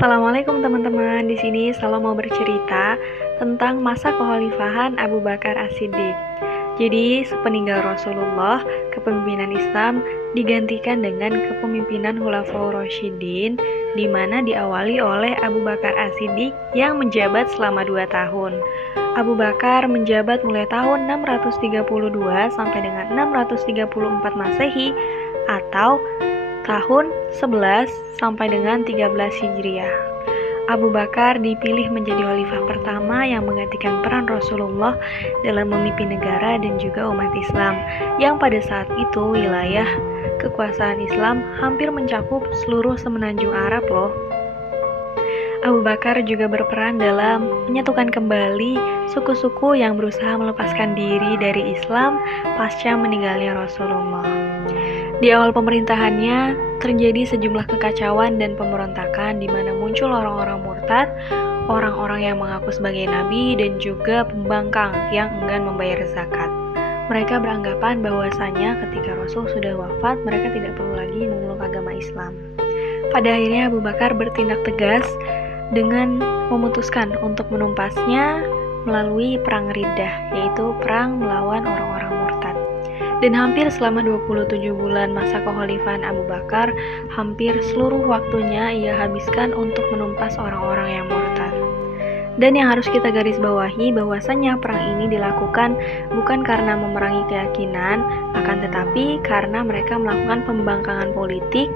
Assalamualaikum teman-teman. Di sini Salo mau bercerita tentang masa kekhalifahan Abu Bakar As-Siddiq. Jadi, sepeninggal Rasulullah, kepemimpinan Islam digantikan dengan kepemimpinan Khulafaur Rasyidin, di mana diawali oleh Abu Bakar As-Siddiq yang menjabat selama 2 tahun. Abu Bakar menjabat mulai tahun 632 sampai dengan 634 Masehi atau tahun 11 sampai dengan 13 Hijriah. Abu Bakar dipilih menjadi khalifah pertama yang menggantikan peran Rasulullah dalam memimpin negara dan juga umat Islam, yang pada saat itu wilayah kekuasaan Islam hampir mencakup seluruh semenanjung Arab loh. Abu Bakar juga berperan dalam menyatukan kembali suku-suku yang berusaha melepaskan diri dari Islam pasca meninggalnya Rasulullah. Di awal pemerintahannya, terjadi sejumlah kekacauan dan pemberontakan di mana muncul orang-orang murtad, orang-orang yang mengaku sebagai nabi, dan juga pembangkang yang enggan membayar zakat. Mereka beranggapan bahwasanya ketika Rasul sudah wafat, mereka tidak perlu lagi memeluk agama Islam. Pada akhirnya Abu Bakar bertindak tegas dengan memutuskan untuk menumpasnya melalui perang Riddah, yaitu perang melawan orang-orang murtad. Dan hampir selama 27 bulan masa kekhalifahan Abu Bakar, hampir seluruh waktunya ia habiskan untuk menumpas orang-orang yang murtad. Dan yang harus kita garis bawahi bahwasanya perang ini dilakukan bukan karena memerangi keyakinan, akan tetapi karena mereka melakukan pembangkangan politik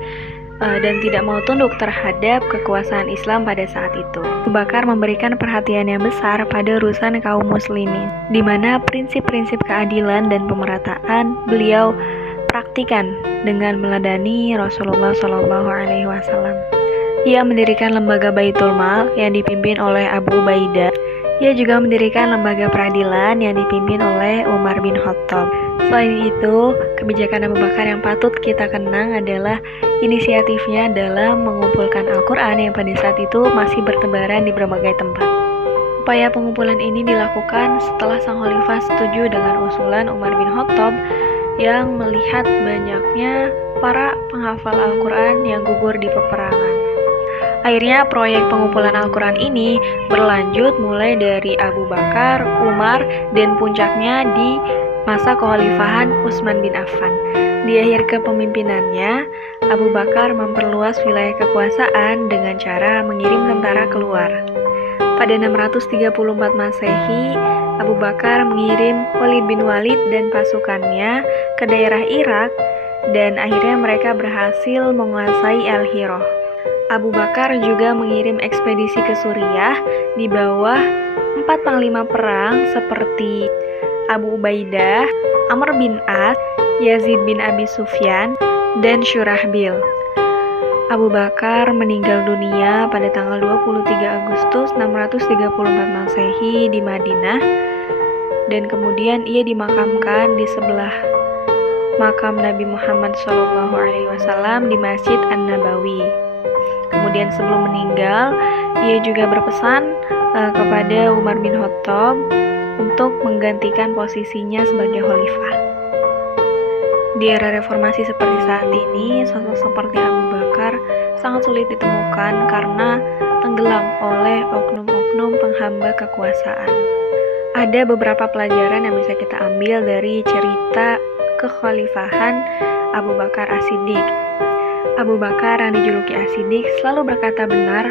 dan tidak mau tunduk terhadap kekuasaan Islam pada saat itu. Abu Bakar memberikan perhatian yang besar pada urusan kaum muslimin, di mana prinsip-prinsip keadilan dan pemerataan beliau praktikan dengan meladani Rasulullah SAW. Ia mendirikan lembaga Baitul Mal yang dipimpin oleh Abu Ubaidah. Ia juga mendirikan lembaga peradilan yang dipimpin oleh Umar bin Khattab. Selain itu, kebijakan Abu Bakar yang patut kita kenang adalah inisiatifnya dalam mengumpulkan Al-Quran yang pada saat itu masih bertebaran di berbagai tempat. Upaya pengumpulan ini dilakukan setelah sang khalifah setuju dengan usulan Umar bin Khattab yang melihat banyaknya para penghafal Al-Quran yang gugur di peperangan. Akhirnya proyek pengumpulan Al-Quran ini berlanjut mulai dari Abu Bakar, Umar, dan puncaknya di masa kekhalifahan Utsman bin Affan. Di akhir kepemimpinannya, Abu Bakar memperluas wilayah kekuasaan dengan cara mengirim tentara keluar. Pada 634 Masehi, Abu Bakar mengirim Khalid bin Walid dan pasukannya ke daerah Irak, dan akhirnya mereka berhasil menguasai El-Hirah. Abu Bakar juga mengirim ekspedisi ke Suriah di bawah 4 panglima perang seperti Abu Ubaidah, Amr bin As, Yazid bin Abi Sufyan, dan Syurahbil. Abu Bakar meninggal dunia pada tanggal 23 Agustus 634 Masehi di Madinah, dan kemudian ia dimakamkan di sebelah makam Nabi Muhammad SAW di Masjid An-Nabawi. Kemudian sebelum meninggal, ia juga berpesan kepada Umar bin Khattab untuk menggantikan posisinya sebagai khalifah. Di era reformasi seperti saat ini, sosok seperti Abu Bakar sangat sulit ditemukan karena tenggelam oleh oknum-oknum penghamba kekuasaan. Ada beberapa pelajaran yang bisa kita ambil dari cerita kekhalifahan Abu Bakar As-Siddiq. Abu Bakar yang dijuluki As-Siddiq selalu berkata benar,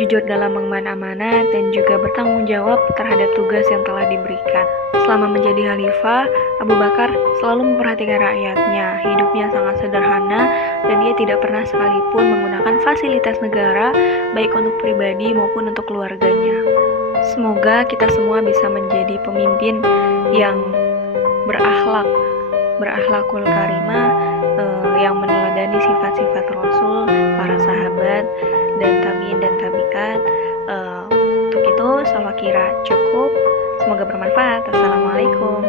jujur dalam mengemban amanat, dan juga bertanggung jawab terhadap tugas yang telah diberikan. Selama menjadi khalifah, Abu Bakar selalu memperhatikan rakyatnya. Hidupnya sangat sederhana dan ia tidak pernah sekalipun menggunakan fasilitas negara, baik untuk pribadi maupun untuk keluarganya. Semoga kita semua bisa menjadi pemimpin yang berakhlakul karimah, yang meneladani sifat-sifat Rasul, para sahabat, dan tabi'in dan tabi'at. Untuk itu, saya kira cukup. Semoga bermanfaat. Assalamualaikum.